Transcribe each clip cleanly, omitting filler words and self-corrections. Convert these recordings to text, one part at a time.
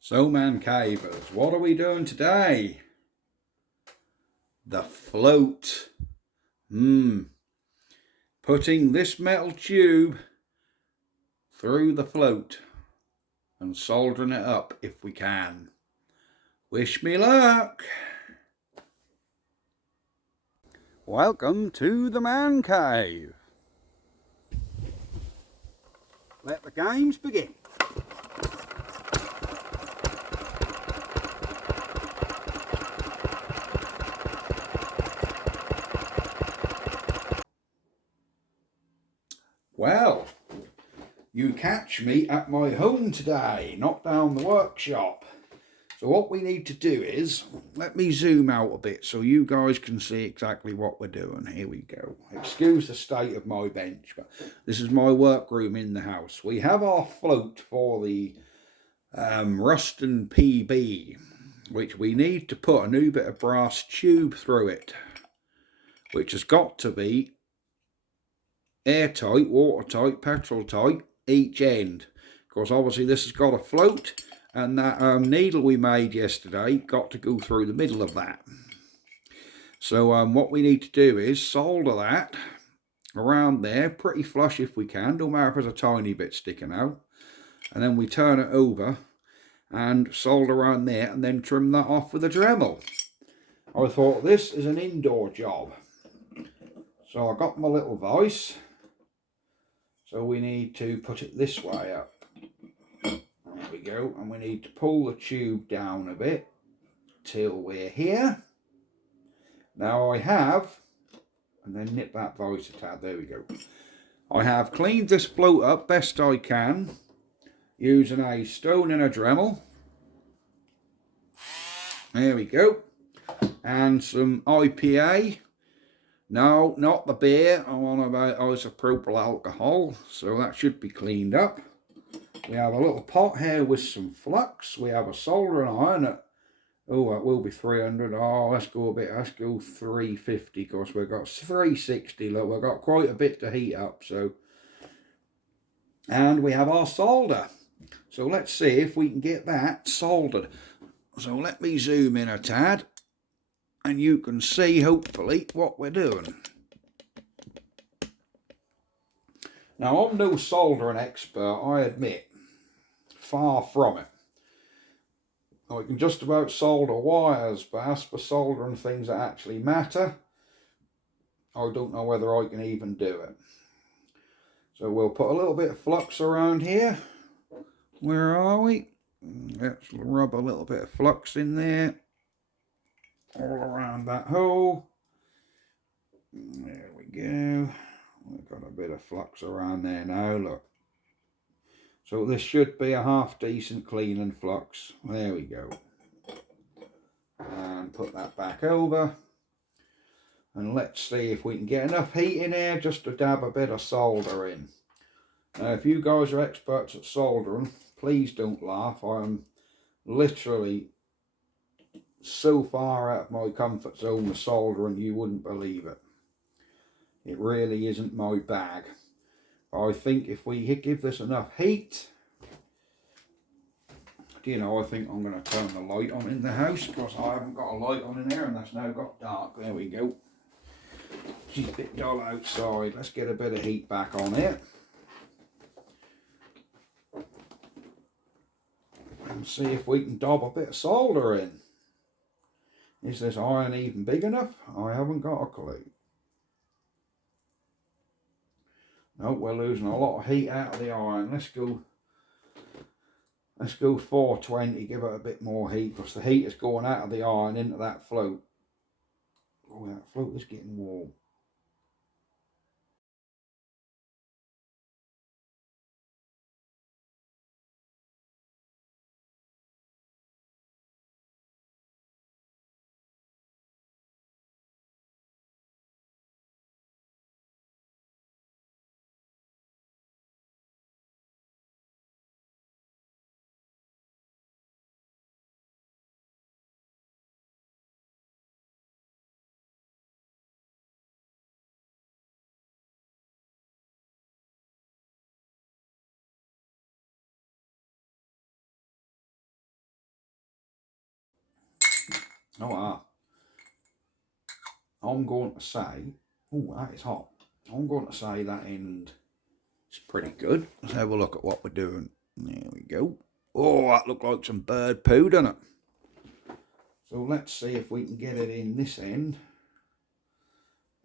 So man cavers, what are we doing today? The float. Putting this metal tube through the float and soldering it up if we can. Wish me luck. Welcome to the man cave. Let the games begin. Well, you catch me at my home today, not down the workshop. So what we need to do is, let me zoom out a bit so you guys can see exactly what we're doing. Here we go. Excuse the state of my bench, but this is my workroom in the house. We have our float for the Ruston PB, which we need to put a new bit of brass tube through it, which has got to be airtight, watertight, petrol tight each end, because obviously this has got a float, and that needle we made yesterday got to go through the middle of that. So what we need to do is solder that around there pretty flush if we can, don't matter if there's a tiny bit sticking out, and then we turn it over and solder around there and then trim that off with a Dremel. I thought this is an indoor job, so I got my little vise. So we need to put it this way up. There we go. And we need to pull the tube down a bit till we're here. Now I have, and then nip that vise a tad, there we go. I have cleaned this float up best I can using a stone and a Dremel. There we go. And some IPA. No, not the beer. I'm on about isopropyl alcohol, so that should be cleaned up. We have a little pot here with some flux. We have a soldering iron at, oh, it will be 300. Oh, let's go 350, because we've got 360. Look, we've got quite a bit to heat up, so. And we have our solder. So let's see if we can get that soldered. So let me zoom in a tad, and you can see, hopefully, what we're doing. Now, I'm no soldering expert, I admit. Far from it. I can just about solder wires, but as for soldering things that actually matter, I don't know whether I can even do it. So we'll put a little bit of flux around here. Where are we? Let's rub a little bit of flux in there. All around that hole. There we go. We've got a bit of flux around there now, look. So this should be a half decent cleaning flux. There we go. And put that back over. And let's see if we can get enough heat in here just to dab a bit of solder in. Now, if you guys are experts at soldering, please don't laugh. I'm literally so far out of my comfort zone with soldering, you wouldn't believe it. It really isn't my bag. I think if we give this enough heat, you know, I think I'm going to turn the light on in the house, because I haven't got a light on in there and that's now got dark. There we go. She's a bit dull outside. Let's get a bit of heat back on it. And see if we can dob a bit of solder in. Is this iron even big enough? I haven't got a clue. No, we're losing a lot of heat out of the iron. Let's go 420, give it a bit more heat, because the heat is going out of the iron into that float. Oh, that float is getting warm. Oh, I'm going to say, oh, that is hot. I'm going to say that end is pretty good. Let's have a look at what we're doing. There we go. Oh, that looked like some bird poo, doesn't it? So let's see if we can get it in this end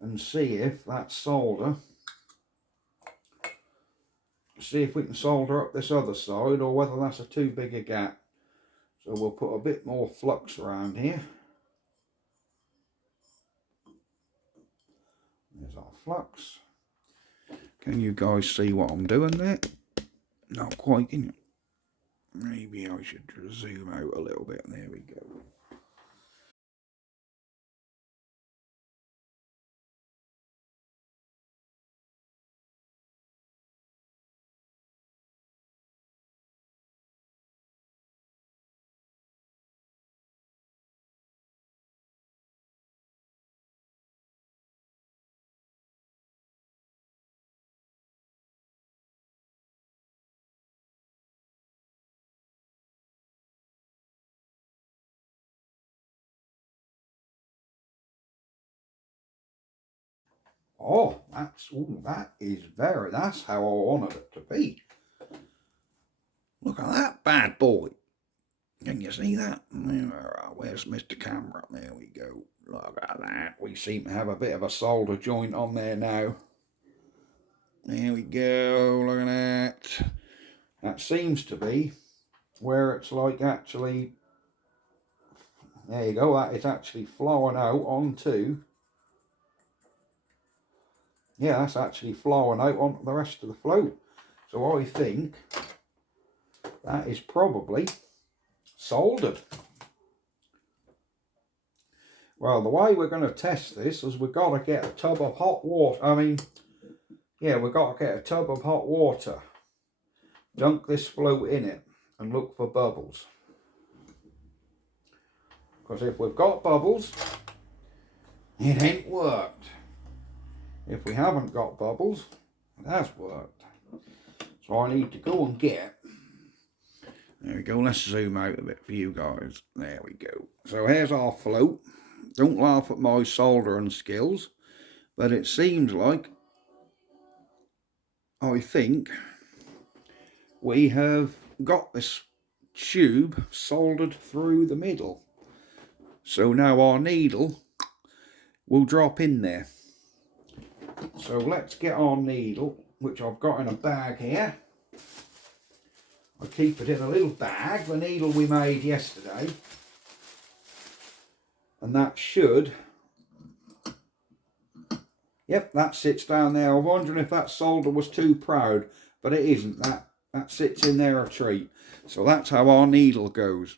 and see if that solder, see if we can solder up this other side or whether that's a too big a gap. So we'll put a bit more flux around here. There's our flux. Can you guys see what I'm doing there? Not quite, can you? Maybe I should zoom out a little bit. There we go. Oh, that is that's how I wanted it to be. Look at that bad boy. Can you see that? Where's Mr. Camera? There we go. Look at that. We seem to have a bit of a solder joint on there now. There we go. Look at that. That seems to be where it's like actually, there you go, that is actually flowing out onto, yeah, that's actually flowing out onto the rest of the float. So I think that is probably soldered. Well, the way we're going to test this is we've got to get a tub of hot water. We've got to get a tub of hot water, dunk this float in it and look for bubbles. Because if we've got bubbles, it ain't worked. If we haven't got bubbles, it has worked. So I need to go and get, there we go, let's zoom out a bit for you guys. There we go. So here's our float. Don't laugh at my soldering skills, but it seems like, I think, we have got this tube soldered through the middle. So now our needle will drop in there. So let's get our needle, which I've got in a bag here. I keep it in a little bag, the needle we made yesterday. And that should, yep, that sits down there. I'm wondering if that solder was too proud, but it isn't. That sits in there a treat. So that's how our needle goes.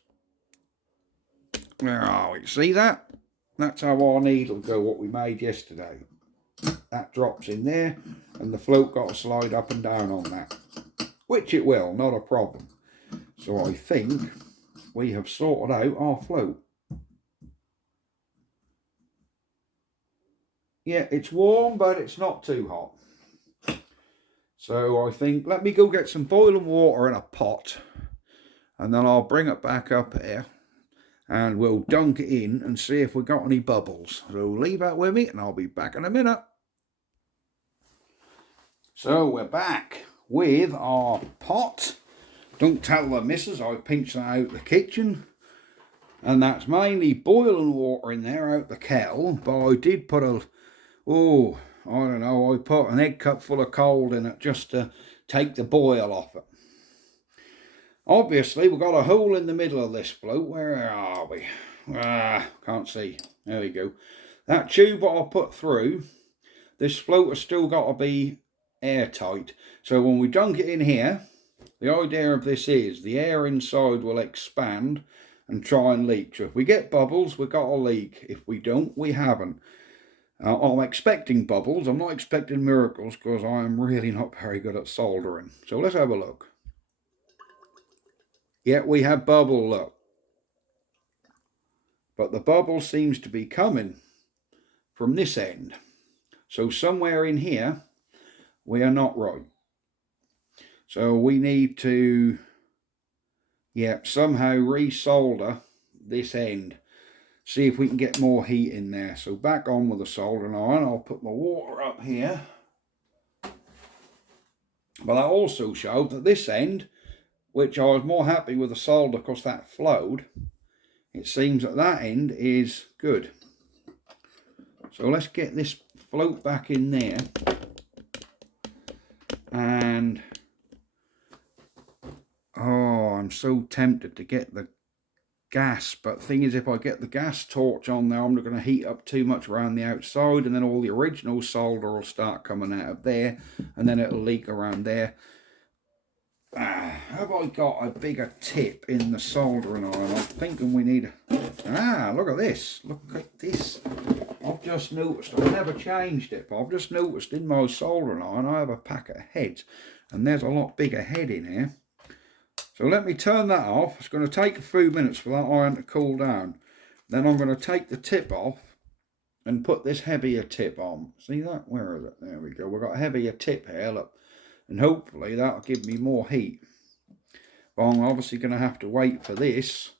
Where are we? See that? That's how our needle go, what we made yesterday. That drops in there, and the float got to slide up and down on that. Which it will, not a problem. So I think we have sorted out our float. Yeah, it's warm, but it's not too hot. So I think, let me go get some boiling water in a pot, and then I'll bring it back up here, and we'll dunk it in and see if we got any bubbles. So leave that with me, and I'll be back in a minute. So we're back with our pot. Don't tell the missus I pinched that out the kitchen. And that's mainly boiling water in there out the kettle. But I did put I put an egg cup full of cold in it just to take the boil off it. Obviously, we've got a hole in the middle of this float. Where are we? Can't see. There we go. That tube that I put through, this float has still got to be airtight. So when we dunk it in here, the idea of this is the air inside will expand and try and leak. So if we get bubbles, we've got a leak. If we don't, we haven't. I'm expecting bubbles. I'm not expecting miracles because I'm really not very good at soldering. So let's have a look. Yeah, we have bubble, look. But the bubble seems to be coming from this end. So somewhere in here, we are not right. So we need to, somehow resolder this end. see if we can get more heat in there. So back on with the soldering iron. I'll put my water up here. But I also showed that this end, which I was more happy with the solder because that flowed, it seems that that end is good. So let's get this float back in there. And oh, I'm so tempted to get the gas, but the thing is, if I get the gas torch on there, I'm not going to heat up too much around the outside, and then all the original solder will start coming out of there, and then it'll leak around there. Have I got a bigger tip in the soldering iron? I'm thinking we need a... look at this. Look at this. I've just noticed, I've never changed it, but I've just noticed in my soldering iron I have a packet of heads, and there's a lot bigger head in here. So let me turn that off. It's going to take a few minutes for that iron to cool down. Then I'm going to take the tip off and put this heavier tip on. See that? Where is it? There we go. We've got a heavier tip here, look. And hopefully that'll give me more heat. But I'm obviously going to have to wait for this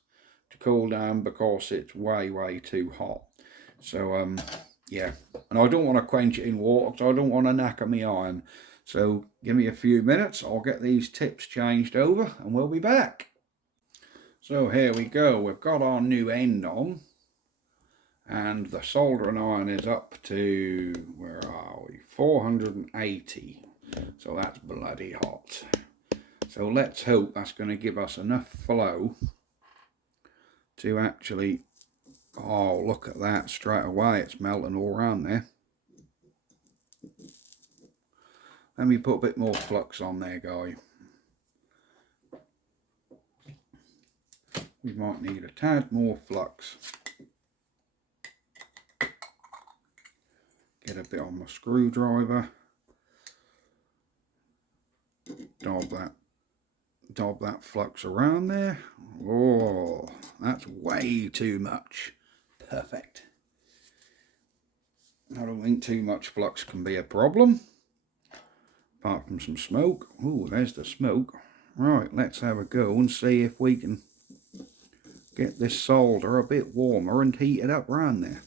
to cool down because it's way too hot. So yeah, and I don't want to quench it in water because I don't want to knacker my iron. So give me a few minutes, I'll get these tips changed over and we'll be back. So here we go, we've got our new end on and the soldering iron is up to, where are we, 480. So that's bloody hot. So let's hope that's going to give us enough flow to actually, oh look at that, straight away it's melting all around there. Let me put a bit more flux on there, guy. We might need a tad more flux. Get a bit on my screwdriver. Dob that flux around there. Oh, that's way too much. Perfect. I don't think too much flux can be a problem. Apart from some smoke. Oh, there's the smoke. Right, let's have a go and see if we can get this solder a bit warmer and heat it up around there.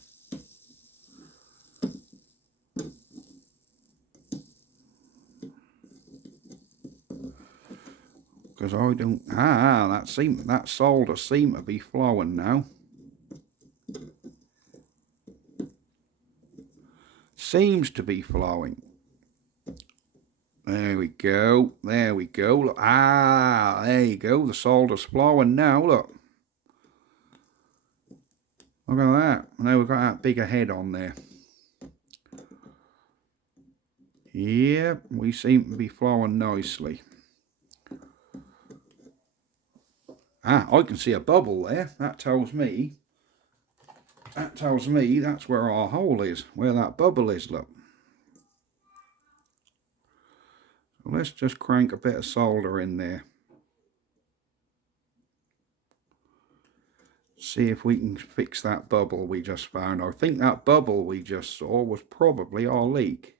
Because I don't... that solder seemed to be flowing now. Seems to be flowing. There we go. There we go. Look. There you go. The solder's flowing now. Look. Look at that. Now we've got that bigger head on there. Yeah, we seem to be flowing nicely. I can see a bubble there. That tells me that's where our hole is, where that bubble is, look. So let's just crank a bit of solder in there. See if we can fix that bubble we just found. I think that bubble we just saw was probably our leak.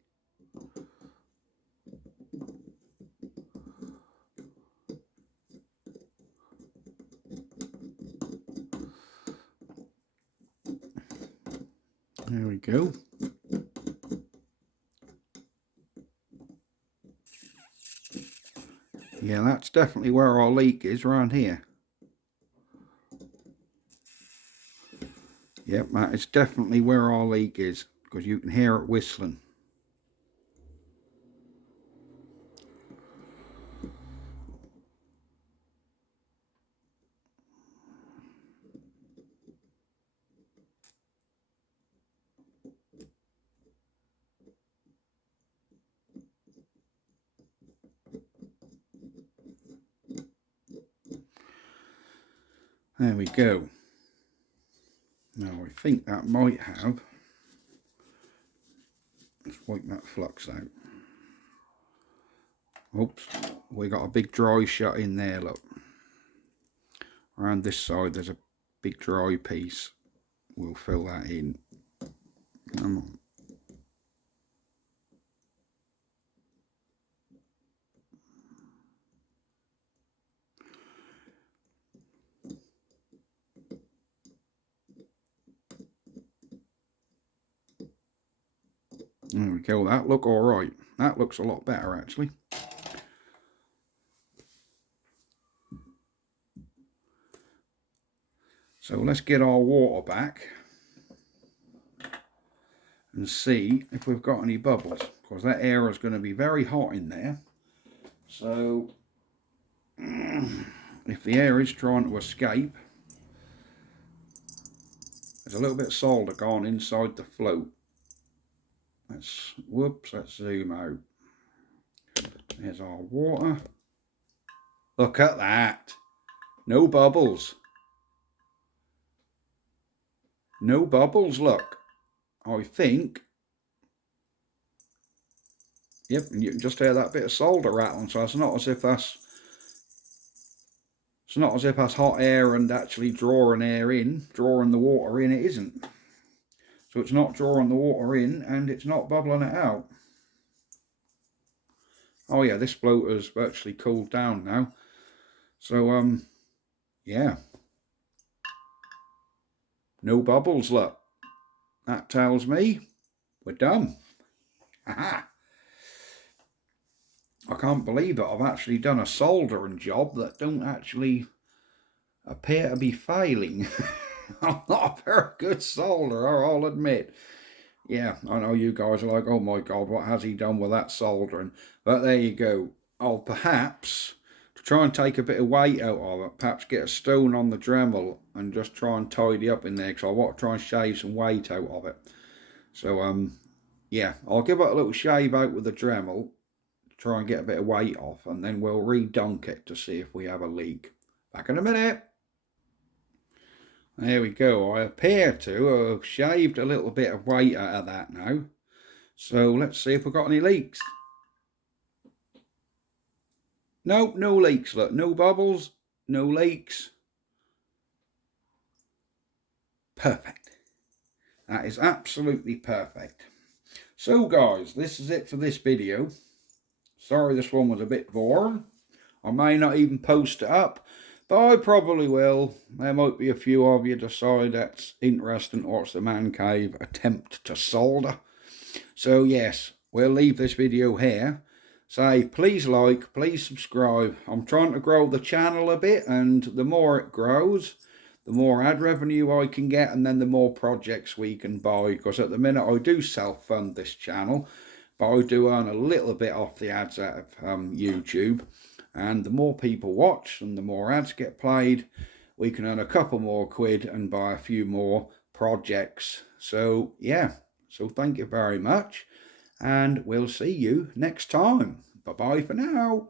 There we go. Yeah, that's definitely where our leak is, around here. Yep, that is definitely where our leak is, because you can hear it whistling. There we go. Now I think that might have... Let's wipe that flux out. Oops, we got a big dry shut in there, look. Around this side there's a big dry piece. We'll fill that in. Come on. There we go, that look all right. That looks a lot better actually. So let's get our water back and see if we've got any bubbles, because that air is going to be very hot in there. So if the air is trying to escape, there's a little bit of solder gone inside the float. Let's zoom out. There's our water. Look at that. No bubbles. No bubbles, look. I think. Yep, and you can just hear that bit of solder rattling, so it's not as if that's hot air and actually drawing the water in, it isn't. So it's not drawing the water in and it's not bubbling it out. Oh yeah, this float has virtually cooled down now. So yeah. No bubbles, look. That tells me we're done. Aha. I can't believe it. I've actually done a soldering job that don't actually appear to be failing. I'm not a very good solderer, I'll admit. Yeah, I know you guys are like, oh my God, what has he done with that soldering? But there you go. I'll perhaps, to try and take a bit of weight out of it, perhaps get a stone on the Dremel and just try and tidy up in there, because I want to try and shave some weight out of it. So, yeah, I'll give it a little shave out with the Dremel, try and get a bit of weight off, and then we'll re-dunk it to see if we have a leak. Back in a minute. There we go. I appear to have shaved a little bit of weight out of that now. So let's see if we've got any leaks. Nope, no leaks. Look, no bubbles, no leaks. Perfect. That is absolutely perfect. So guys, this is it for this video. Sorry this one was a bit boring. I may not even post it up, but I probably will. There might be a few of you decide that's interesting to watch the man cave attempt to solder. So yes, we'll leave this video here. Say please like, please subscribe. I'm trying to grow the channel a bit, and the more it grows, the more ad revenue I can get, and then the more projects we can buy, because at the minute I do self-fund this channel, but I do earn a little bit off the ads out of YouTube. And the more people watch and the more ads get played, we can earn a couple more quid and buy a few more projects. So yeah, so thank you very much, and we'll see you next time. Bye bye for now.